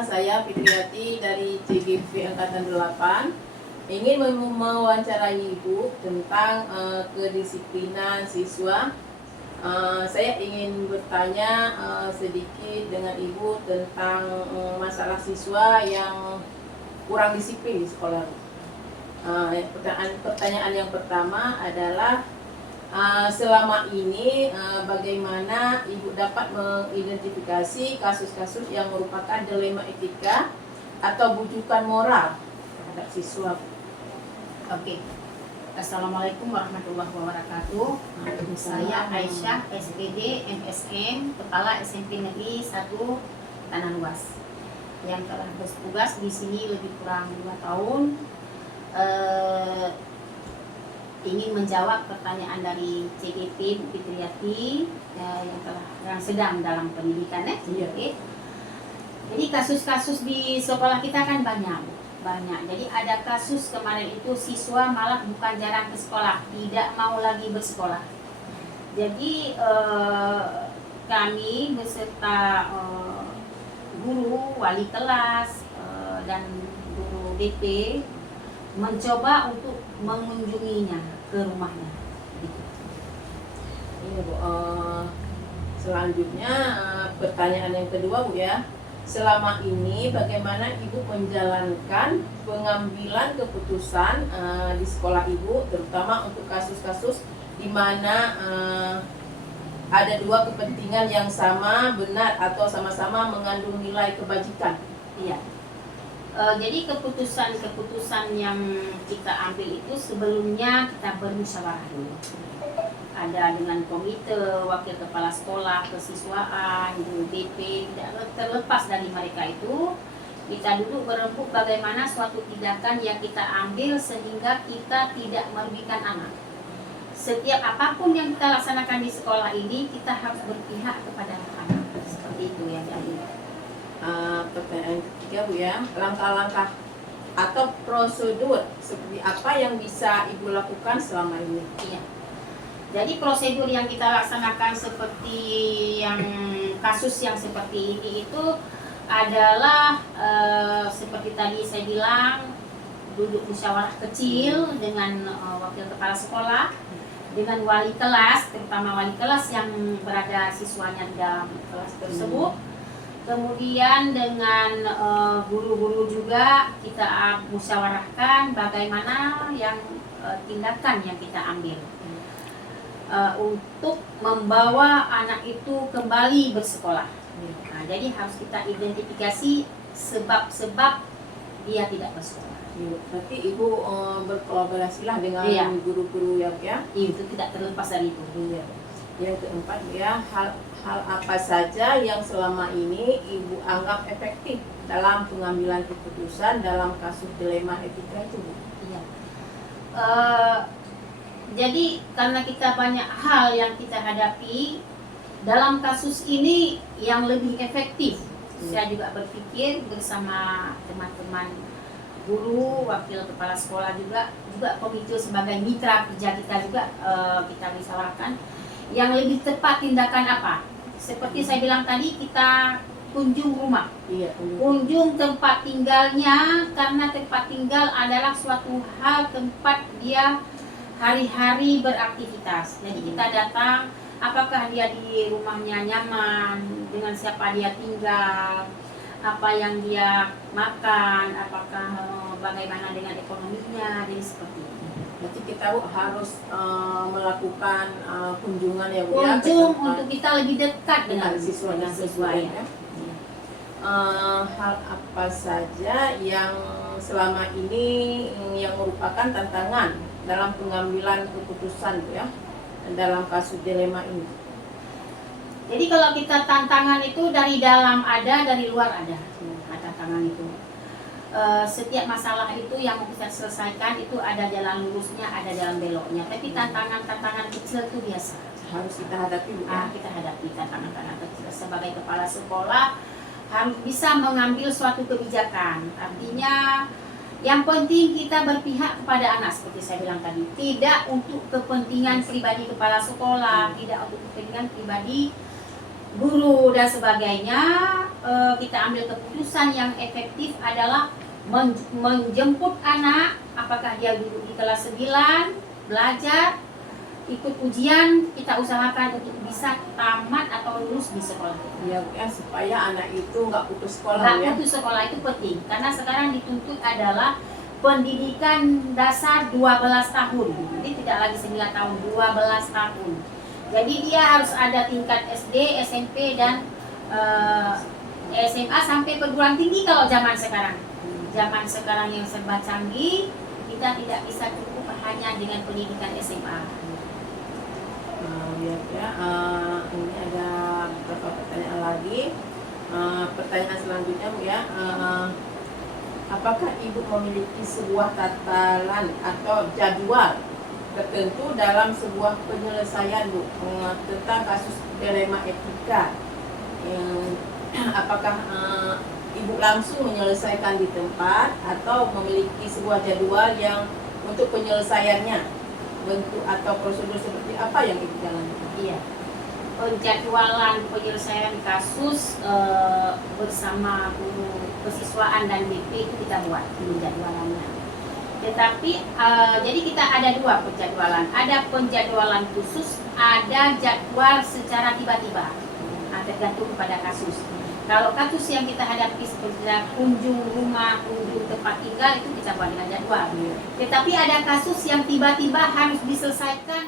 perkenalkan saya Fitriati dari CGV Angkatan 8. Ingin mewawancarai Ibu tentang kedisiplinan siswa. Saya ingin bertanya sedikit dengan Ibu tentang masalah siswa yang kurang disiplin di sekolah. Pertanyaan yang pertama adalah selama ini bagaimana Ibu dapat mengidentifikasi kasus-kasus yang merupakan dilema etika atau bujukan moral terhadap siswa? Oke. Assalamualaikum warahmatullahi wabarakatuh. Saya Aisyah, SPD, MSN, Kepala SMP Negeri 1 Tanah Luas, yang telah bertugas di sini lebih kurang 2 tahun. Ingin menjawab pertanyaan dari CGP Bu Fitriati yang sedang dalam pendidikan ya. Iya. Jadi kasus-kasus di sekolah kita kan banyak. Jadi ada kasus kemarin itu siswa malah bukan jarang ke sekolah, tidak mau lagi bersekolah. Jadi kami beserta guru, wali kelas dan guru DP mencoba untuk mengunjunginya ke rumahnya. Iya Bu. Selanjutnya pertanyaan yang kedua Bu ya. Selama ini bagaimana Ibu menjalankan pengambilan keputusan di sekolah Ibu, terutama untuk kasus-kasus di mana ada dua kepentingan yang sama, benar atau sama-sama mengandung nilai kebajikan? Iya. Jadi keputusan yang kita ambil itu sebelumnya kita bermusyawarah dulu. Ada dengan komite, wakil kepala sekolah, kesiswaan, guru DP, tidak terlepas dari mereka itu. Kita duduk berembuk bagaimana suatu tindakan yang kita ambil sehingga kita tidak merugikan anak. Setiap apapun yang kita laksanakan di sekolah ini, kita harus berpihak kepada anak. Seperti itu ya. Pertanyaan ketiga Bu ya, langkah-langkah atau prosedur seperti apa yang bisa Ibu lakukan selama ini? Iya. Jadi prosedur yang kita laksanakan seperti yang kasus yang seperti ini itu adalah seperti tadi saya bilang, duduk musyawarah kecil dengan wakil kepala sekolah, dengan wali kelas, terutama wali kelas yang berada siswanya di dalam kelas tersebut. Kemudian dengan guru-guru juga kita musyawarahkan bagaimana yang tindakan yang kita ambil untuk membawa anak itu kembali bersekolah. Nah, jadi harus kita identifikasi sebab-sebab dia tidak bersekolah. Berarti Ibu berkolaborasilah dengan guru-guru ya? Itu tidak terlepas dari itu. Iya. Yang keempat ya, hal apa saja yang selama ini Ibu anggap efektif dalam pengambilan keputusan dalam kasus dilema etika itu, Bu? Iya. Jadi karena kita banyak hal yang kita hadapi dalam kasus ini yang lebih efektif, saya juga berpikir bersama teman-teman guru, wakil kepala sekolah juga komite sebagai mitra kerja kita juga kita musyawarahkan yang lebih tepat tindakan apa. Seperti saya bilang tadi, kita kunjung rumah. Iya, kunjung tempat tinggalnya, karena tempat tinggal adalah suatu hal tempat dia hari-hari beraktivitas. Jadi kita datang, apakah dia di rumahnya nyaman, dengan siapa dia tinggal, apa yang dia makan, apakah bagaimana dengan ekonominya, jadi seperti itu. Berarti kita harus melakukan kunjungan ya Bu ya? Kunjung untuk kita lebih dekat dengan siswa ya. Hal apa saja yang selama ini yang merupakan tantangan dalam pengambilan keputusan Bu ya, dalam kasus dilema ini? Jadi kalau kita tantangan itu dari dalam ada, dari luar ada. Tantangan itu setiap masalah itu yang mau kita selesaikan itu ada jalan lurusnya, ada jalan beloknya. Tapi tantangan kecil itu biasa, harus kita hadapi Bu ya? Kita hadapi tantangan kecil. Sebagai kepala sekolah harus bisa mengambil suatu kebijakan. Artinya yang penting kita berpihak kepada anak, seperti saya bilang tadi. Tidak untuk kepentingan pribadi kepala sekolah, tidak untuk kepentingan pribadi guru dan sebagainya, kita ambil keputusan yang efektif adalah menjemput anak, apakah dia duduk di kelas 9, belajar, ikut ujian, kita usahakan untuk bisa tamat atau lulus di sekolah. Ya, Bu, ya, supaya anak itu nggak putus sekolah, Nggak Bu, ya. putus sekolah itu penting, karena sekarang dituntut adalah pendidikan dasar 12 tahun. Jadi tidak lagi 9 tahun, 12 tahun. Jadi dia harus ada tingkat SD, SMP, dan SMA sampai perguruan tinggi kalau zaman sekarang. Zaman sekarang yang serba canggih, kita tidak bisa cukup hanya dengan pendidikan SMA. Ya, ini ada beberapa pertanyaan lagi. Pertanyaan selanjutnya, Bu, ya. Apakah Ibu memiliki sebuah tataran atau jadwal tertentu dalam sebuah penyelesaian, Bu, tentang kasus dilema etika? Apakah Ibu langsung menyelesaikan di tempat atau memiliki sebuah jadwal yang untuk penyelesaiannya? Bentuk atau prosedur seperti apa yang Ibu jalankan? Iya, penjadwalan penyelesaian kasus bersama guru kesiswaan dan BP itu kita buat penjadwalannya. Tetapi jadi kita ada dua penjadwalan, ada penjadwalan khusus, ada jadwal secara tiba-tiba, tergantung pada kasus. Kalau kasus yang kita hadapi seperti kunjung rumah, kunjung tempat tinggal, itu kita buat dengan jadwal. Tetapi ada kasus yang tiba-tiba harus diselesaikan